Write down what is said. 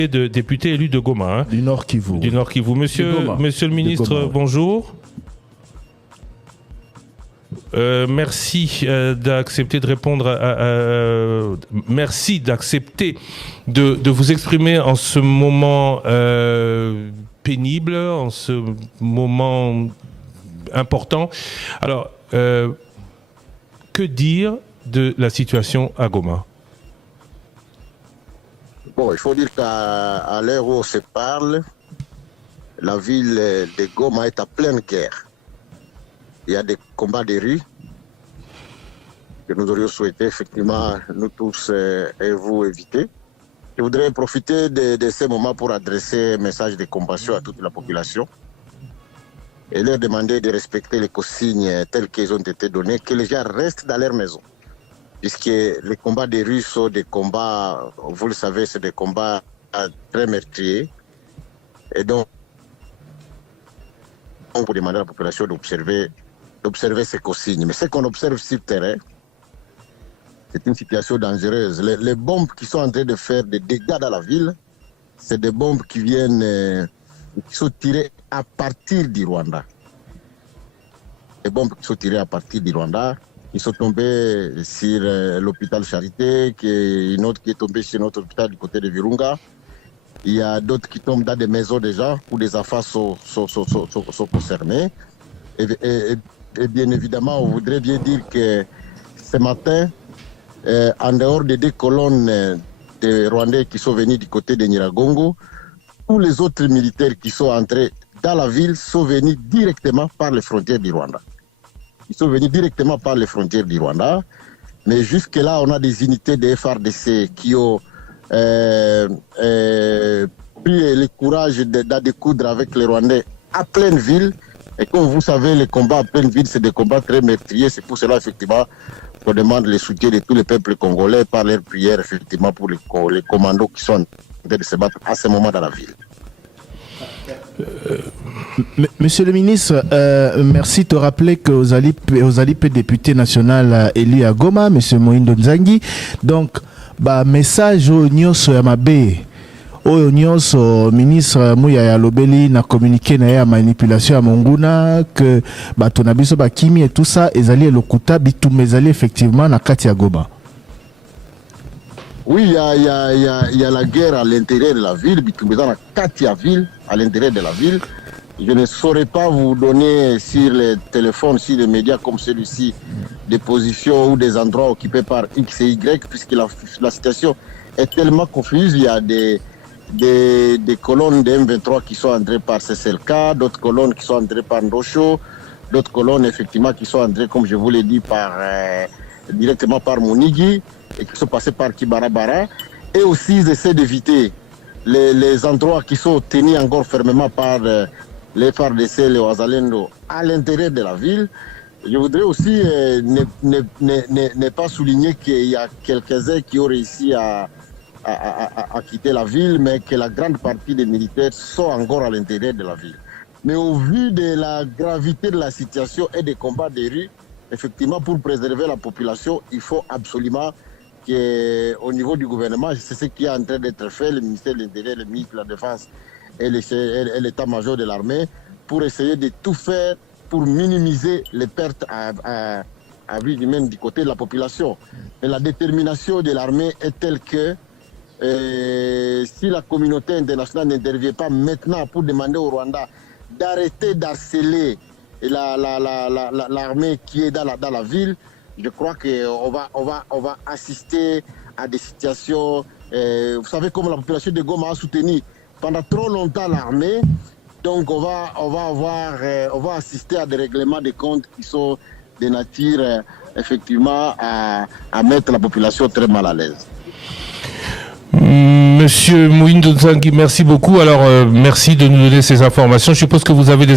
de député élu de Goma. Du Nord Kivu. Du Nord Kivu. Monsieur le ministre, Goma, oui. Bonjour. Merci d'accepter de répondre merci d'accepter de vous exprimer en ce moment pénible, en ce moment important. Alors, que dire de la situation à Goma? Bon, il faut dire qu'à l'heure où on se parle, la ville de Goma est à pleine guerre. Il y a des combats de rue que nous aurions souhaité effectivement, nous tous et vous, éviter. Je voudrais profiter de ces moments pour adresser un message de compassion à toute la population et leur demander de respecter les consignes telles qu'elles ont été données, que les gens restent dans leur maison. Puisque les combats des rues sont des combats, vous le savez, c'est des combats très meurtriers. Et donc, on peut demander à la population d'observer ces consignes. Mais ce qu'on observe sur le terrain, c'est une situation dangereuse. Les bombes qui sont en train de faire des dégâts dans la ville, c'est des bombes qui sont tirées à partir du Rwanda. Les bombes qui sont tirées à partir du Rwanda, qui sont tombés sur l'hôpital Charité, une autre qui est tombée sur notre hôpital du côté de Virunga. Il y a d'autres qui tombent dans des maisons déjà où des enfants sont concernés. Et bien évidemment, on voudrait bien dire que ce matin, en dehors des 2 colonnes de Rwandais qui sont venus du côté de Nyiragongo, tous les autres militaires qui sont entrés dans la ville sont venus directement par les frontières du Rwanda. Ils sont venus directement par les frontières du Rwanda. Mais jusque-là, on a des unités de FARDC qui ont pris le courage d'en découdre avec les Rwandais à pleine ville. Et comme vous savez, les combats à pleine ville, c'est des combats très meurtriers. C'est pour cela, effectivement, qu'on demande le soutien de tous les peuples congolais par leurs prières, effectivement, pour les commandos qui sont en train de se battre à ce moment dans la ville. Monsieur le ministre, merci de te rappeler que aux Alipes député national élu à Goma, Monsieur Moïndo Nzangi. Donc, message au Nyos Yamabe, au Nyos ministre Mouya Yalobeli na communiqué na ya manipulation à Monguna que tonabiso bakimi et tout ça, ezali lokuta bitumba ezali effectivement na kati ya Goma. Oui, il y a la guerre à l'intérieur de la ville, dans la Katia ville, à l'intérieur de la ville. Je ne saurais pas vous donner sur les téléphones, sur les médias comme celui-ci, des positions ou des endroits occupés par X et Y, puisque la situation est tellement confuse. Il y a des colonnes de M23 qui sont entrées par CCLK, d'autres colonnes qui sont entrées par Ndosho, d'autres colonnes effectivement qui sont entrées, comme je vous l'ai dit, directement par Monigi, et qui sont passés par Kibarabara. Et aussi, ils essaient d'éviter les endroits qui sont tenus encore fermement par les FARDC, les Ouazalendo, à l'intérieur de la ville. Je voudrais aussi ne pas souligner qu'il y a quelques-uns qui ont réussi à quitter la ville, mais que la grande partie des militaires sont encore à l'intérieur de la ville. Mais au vu de la gravité de la situation et des combats des rues, effectivement, pour préserver la population, il faut absolument qu'au niveau du gouvernement, c'est ce qui est en train d'être fait, le ministère de l'Intérieur, le ministre de la Défense et l'état-major de l'armée, pour essayer de tout faire pour minimiser les pertes à vie humaine du côté de la population. Et la détermination de l'armée est telle que si la communauté internationale n'intervient pas maintenant pour demander au Rwanda d'arrêter d'harceler l'armée qui est dans la ville, je crois qu'on va assister à des situations. Vous savez comment la population de Goma a soutenu pendant trop longtemps l'armée. Donc on va assister à des règlements de comptes qui sont de nature effectivement à mettre la population très mal à l'aise. Monsieur Moïndo Nzangi, merci beaucoup. Alors, merci de nous donner ces informations. Je suppose que vous avez des